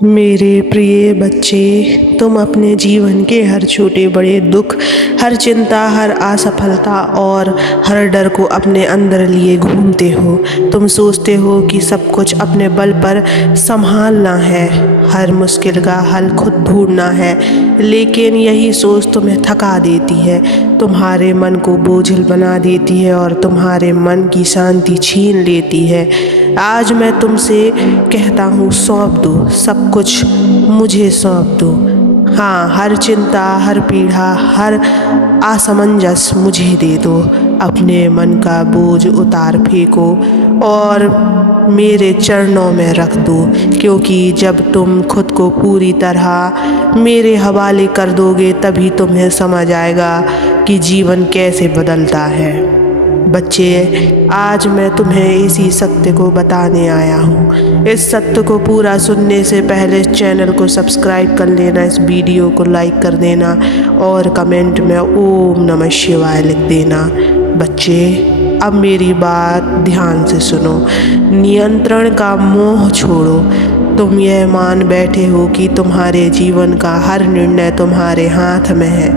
मेरे प्रिय बच्चे, तुम अपने जीवन के हर छोटे बड़े दुख, हर चिंता, हर असफलता और हर डर को अपने अंदर लिए घूमते हो। तुम सोचते हो कि सब कुछ अपने बल पर संभालना है, हर मुश्किल का हल खुद ढूंढना है, लेकिन यही सोच तुम्हें थका देती है, तुम्हारे मन को बोझिल बना देती है और तुम्हारे मन की शांति छीन लेती है। आज मैं तुमसे कहता हूँ, सौंप दो सब कुछ, मुझे सौंप दो। हाँ, हर चिंता, हर पीड़ा, हर असमंजस मुझे दे दो। अपने मन का बोझ उतार फेंको और मेरे चरणों में रख दो, क्योंकि जब तुम खुद को पूरी तरह मेरे हवाले कर दोगे तभी तुम्हें समझ आएगा कि जीवन कैसे बदलता है। बच्चे, आज मैं तुम्हें इसी सत्य को बताने आया हूँ। इस सत्य को पूरा सुनने से पहले इस चैनल को सब्सक्राइब कर लेना, इस वीडियो को लाइक कर देना और कमेंट में ओम नमः शिवाय लिख देना। बच्चे, अब मेरी बात ध्यान से सुनो। नियंत्रण का मोह छोड़ो। तुम यह मान बैठे हो कि तुम्हारे जीवन का हर निर्णय तुम्हारे हाथ में है,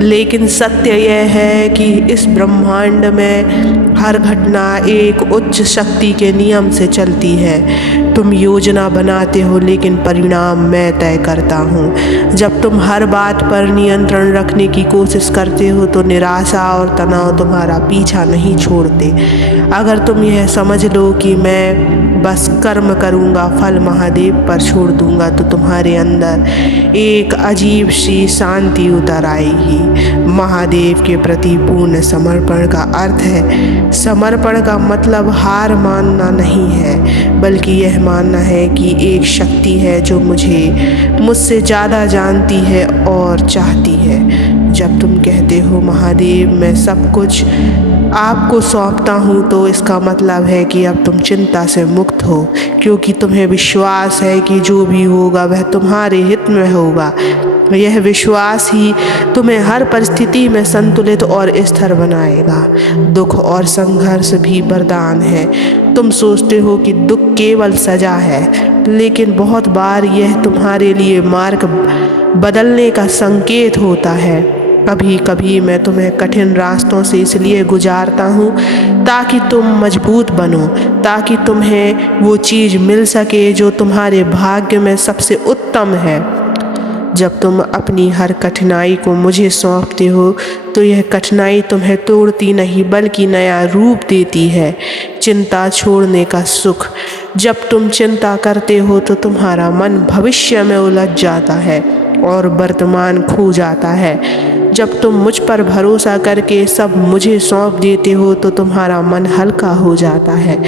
लेकिन सत्य यह है कि इस ब्रह्मांड में हर घटना एक उच्च शक्ति के नियम से चलती है। तुम योजना बनाते हो, लेकिन परिणाम मैं तय करता हूँ। जब तुम हर बात पर नियंत्रण रखने की कोशिश करते हो तो निराशा और तनाव तुम्हारा पीछा नहीं छोड़ते। अगर तुम यह समझ लो कि मैं बस कर्म करूँगा, फल महादेव पर छोड़ दूँगा, तो तुम्हारे अंदर एक अजीब सी शांति उतर आएगी। महादेव के प्रति पूर्ण समर्पण का अर्थ है, समर्पण का मतलब हार मानना नहीं है, बल्कि यह मानना है कि एक शक्ति है जो मुझसे ज़्यादा जानती है और चाहती है। जब तुम कहते हो महादेव मैं सब कुछ आपको सौंपता हूँ, तो इसका मतलब है कि अब तुम चिंता से मुक्त हो, क्योंकि तुम्हें विश्वास है कि जो भी होगा वह तुम्हारे हित में होगा। यह विश्वास ही तुम्हें हर परिस्थिति में संतुलित और स्थिर बनाएगा। दुख और संघर्ष भी वरदान है। तुम सोचते हो कि दुख केवल सजा है, लेकिन बहुत बार यह तुम्हारे लिए मार्ग बदलने का संकेत होता है। कभी कभी मैं तुम्हें कठिन रास्तों से इसलिए गुजारता हूँ ताकि तुम मजबूत बनो, ताकि तुम्हें वो चीज़ मिल सके जो तुम्हारे भाग्य में सबसे उत्तम है। जब तुम अपनी हर कठिनाई को मुझे सौंपते हो तो यह कठिनाई तुम्हें तोड़ती नहीं बल्कि नया रूप देती है। चिंता छोड़ने का सुख। जब तुम चिंता करते हो तो तुम्हारा मन भविष्य में उलझ जाता है और वर्तमान खो जाता है। जब तुम मुझ पर भरोसा करके सब मुझे सौंप देते हो तो तुम्हारा मन हल्का हो जाता है।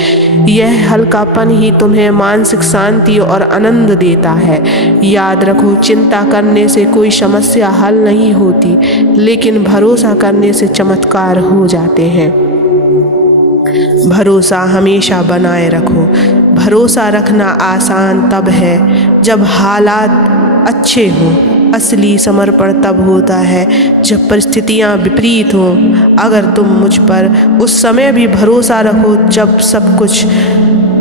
यह हल्कापन ही तुम्हें मानसिक शांति और आनंद देता है। याद रखो, चिंता करने से कोई समस्या हल नहीं होती, लेकिन भरोसा करने से चमत्कार हो जाते हैं। भरोसा हमेशा बनाए रखो। भरोसा रखना आसान तब है जब हालात अच्छे हों। असली समर्पण तब होता है जब परिस्थितियाँ विपरीत हों। अगर तुम मुझ पर उस समय भी भरोसा रखो जब सब कुछ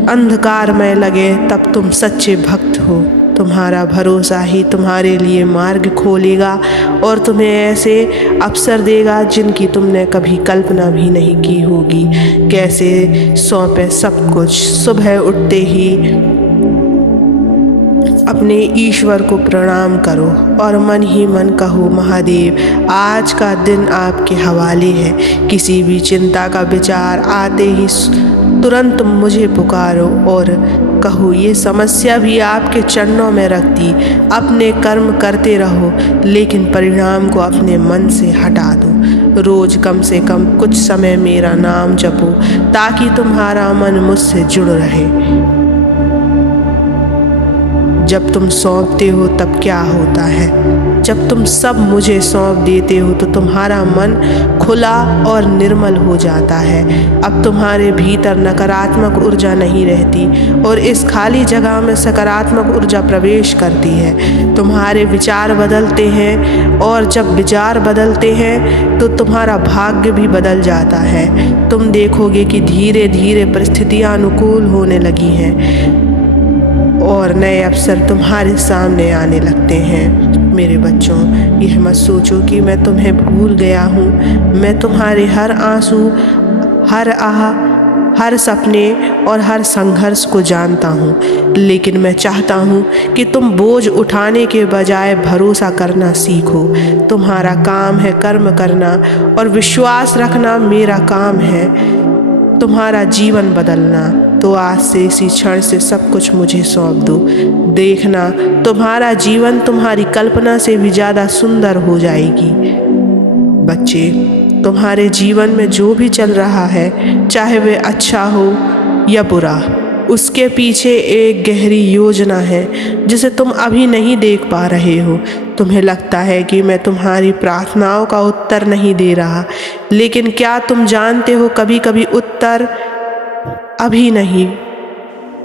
अंधकारमय लगे, तब तुम सच्चे भक्त हो। तुम्हारा भरोसा ही तुम्हारे लिए मार्ग खोलेगा और तुम्हें ऐसे अवसर देगा जिनकी तुमने कभी कल्पना भी नहीं की होगी। कैसे सौंपे सब कुछ। सुबह उठते ही अपने ईश्वर को प्रणाम करो और मन ही मन कहो, महादेव आज का दिन आपके हवाले है। किसी भी चिंता का विचार आते ही तुरंत मुझे पुकारो और कहो, ये समस्या भी आपके चरणों में रख दी। अपने कर्म करते रहो, लेकिन परिणाम को अपने मन से हटा दो। रोज कम से कम कुछ समय मेरा नाम जपो ताकि तुम्हारा मन मुझसे जुड़ रहे। जब तुम सौंपते हो तब क्या होता है? जब तुम सब मुझे सौंप देते हो तो तुम्हारा मन खुला और निर्मल हो जाता है। अब तुम्हारे भीतर नकारात्मक ऊर्जा नहीं रहती और इस खाली जगह में सकारात्मक ऊर्जा प्रवेश करती है। तुम्हारे विचार बदलते हैं और जब विचार बदलते हैं तो तुम्हारा भाग्य भी बदल जाता है। तुम देखोगे कि धीरे धीरे परिस्थितियाँ अनुकूल होने लगी हैं और नए अवसर तुम्हारे सामने आने लगते हैं। मेरे बच्चों, यह मत सोचो कि मैं तुम्हें भूल गया हूँ। मैं तुम्हारे हर आंसू, हर आह, हर सपने और हर संघर्ष को जानता हूँ, लेकिन मैं चाहता हूँ कि तुम बोझ उठाने के बजाय भरोसा करना सीखो। तुम्हारा काम है कर्म करना और विश्वास रखना मेरा काम है तुम्हारा जीवन बदलना। तो आज से इसी क्षण से सब कुछ मुझे सौंप दो। देखना, तुम्हारा जीवन तुम्हारी कल्पना से भी ज़्यादा सुंदर हो जाएगी। बच्चे, तुम्हारे जीवन में जो भी चल रहा है, चाहे वह अच्छा हो या बुरा, उसके पीछे एक गहरी योजना है जिसे तुम अभी नहीं देख पा रहे हो। तुम्हें लगता है कि मैं तुम्हारी प्रार्थनाओं का उत्तर नहीं दे रहा, लेकिन क्या तुम जानते हो, कभी कभी उत्तर अभी नहीं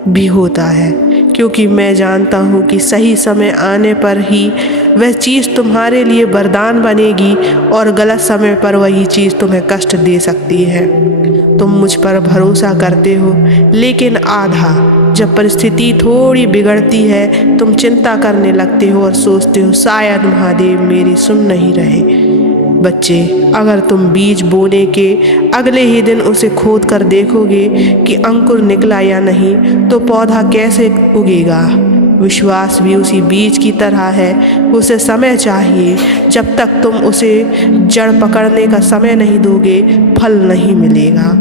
भी होता है, क्योंकि मैं जानता हूँ कि सही समय आने पर ही वह चीज़ तुम्हारे लिए वरदान बनेगी और गलत समय पर वही चीज़ तुम्हें कष्ट दे सकती है। तुम मुझ पर भरोसा करते हो, लेकिन आधा। जब परिस्थिति थोड़ी बिगड़ती है, तुम चिंता करने लगते हो और सोचते हो शायद महादेव मेरी सुन नहीं रहे। बच्चे, अगर तुम बीज बोने के अगले ही दिन उसे खोद कर देखोगे कि अंकुर निकला या नहीं, तो पौधा कैसे उगेगा। विश्वास भी उसी बीज की तरह है, उसे समय चाहिए। जब तक तुम उसे जड़ पकड़ने का समय नहीं दोगे, फल नहीं मिलेगा।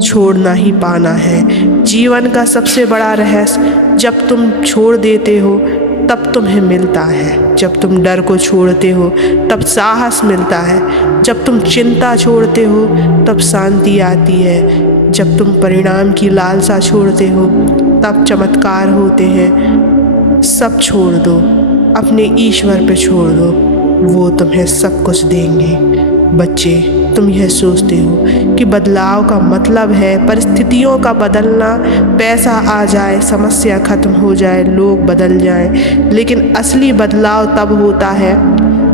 छोड़ना ही पाना है जीवन का सबसे बड़ा रहस्य। जब तुम छोड़ देते हो तब तुम्हें मिलता है। जब तुम डर को छोड़ते हो तब साहस मिलता है। जब तुम चिंता छोड़ते हो तब शांति आती है। जब तुम परिणाम की लालसा छोड़ते हो तब चमत्कार होते हैं। सब छोड़ दो, अपने ईश्वर पे छोड़ दो, वो तुम्हें सब कुछ देंगे। बच्चे, तुम यह सोचते हो कि बदलाव का मतलब है परिस्थितियों का बदलना, पैसा आ जाए, समस्या खत्म हो जाए, लोग बदल जाएं, लेकिन असली बदलाव तब होता है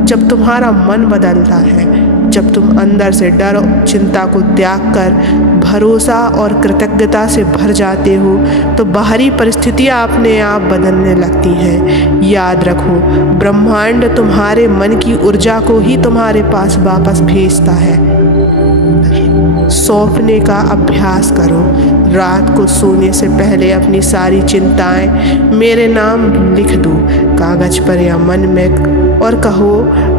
जब तुम्हारा मन बदलता है। जब तुम अंदर से डर और चिंता को त्याग कर भरोसा और कृतज्ञता से भर जाते हो, तो बाहरी परिस्थितियां अपने आप बदलने लगती हैं। याद रखो, ब्रह्मांड तुम्हारे मन की ऊर्जा को ही तुम्हारे पास वापस भेजता है। सौंपने का अभ्यास करो। रात को सोने से पहले अपनी सारी चिंताएं मेरे नाम लिख दो कागज पर या मन में, और कहो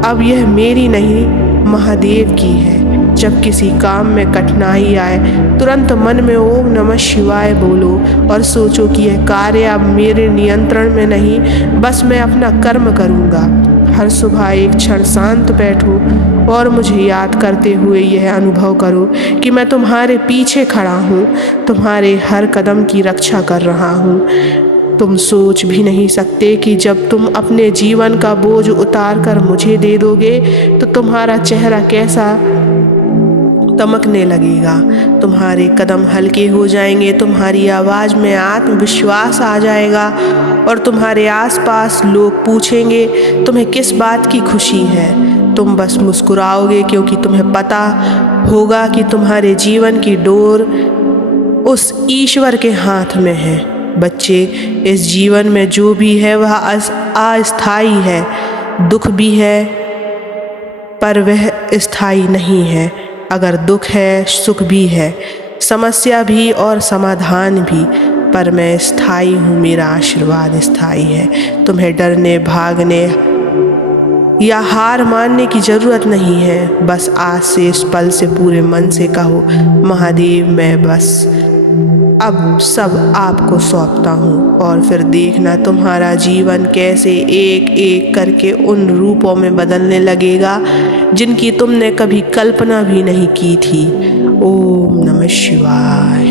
अब यह मेरी नहीं, महादेव की है। जब किसी काम में कठिनाई आए, तुरंत मन में ओम नमः शिवाय बोलो और सोचो कि यह कार्य अब मेरे नियंत्रण में नहीं, बस मैं अपना कर्म करूँगा। हर सुबह एक क्षण शांत बैठो और मुझे याद करते हुए यह अनुभव करो कि मैं तुम्हारे पीछे खड़ा हूँ, तुम्हारे हर कदम की रक्षा कर रहा हूँ। तुम सोच भी नहीं सकते कि जब तुम अपने जीवन का बोझ उतार कर मुझे दे दोगे तो तुम्हारा चेहरा कैसा दमकने लगेगा। तुम्हारे कदम हल्के हो जाएंगे, तुम्हारी आवाज़ में आत्मविश्वास आ जाएगा और तुम्हारे आसपास लोग पूछेंगे तुम्हें किस बात की खुशी है। तुम बस मुस्कुराओगे क्योंकि तुम्हें पता होगा कि तुम्हारे जीवन की डोर उस ईश्वर के हाथ में है। बच्चे, इस जीवन में जो भी है वह अस्थाई है। दुख भी है पर वह स्थायी नहीं है। अगर दुख है, सुख भी है, समस्या भी और समाधान भी, पर मैं स्थायी हूँ, मेरा आशीर्वाद स्थायी है। तुम्हें डरने, भागने या हार मानने की ज़रूरत नहीं है। बस आज से, इस पल से पूरे मन से कहो, महादेव मैं बस अब सब आपको सौंपता हूँ। और फिर देखना तुम्हारा जीवन कैसे एक एक करके उन रूपों में बदलने लगेगा जिनकी तुमने कभी कल्पना भी नहीं की थी। ओम नमः शिवाय।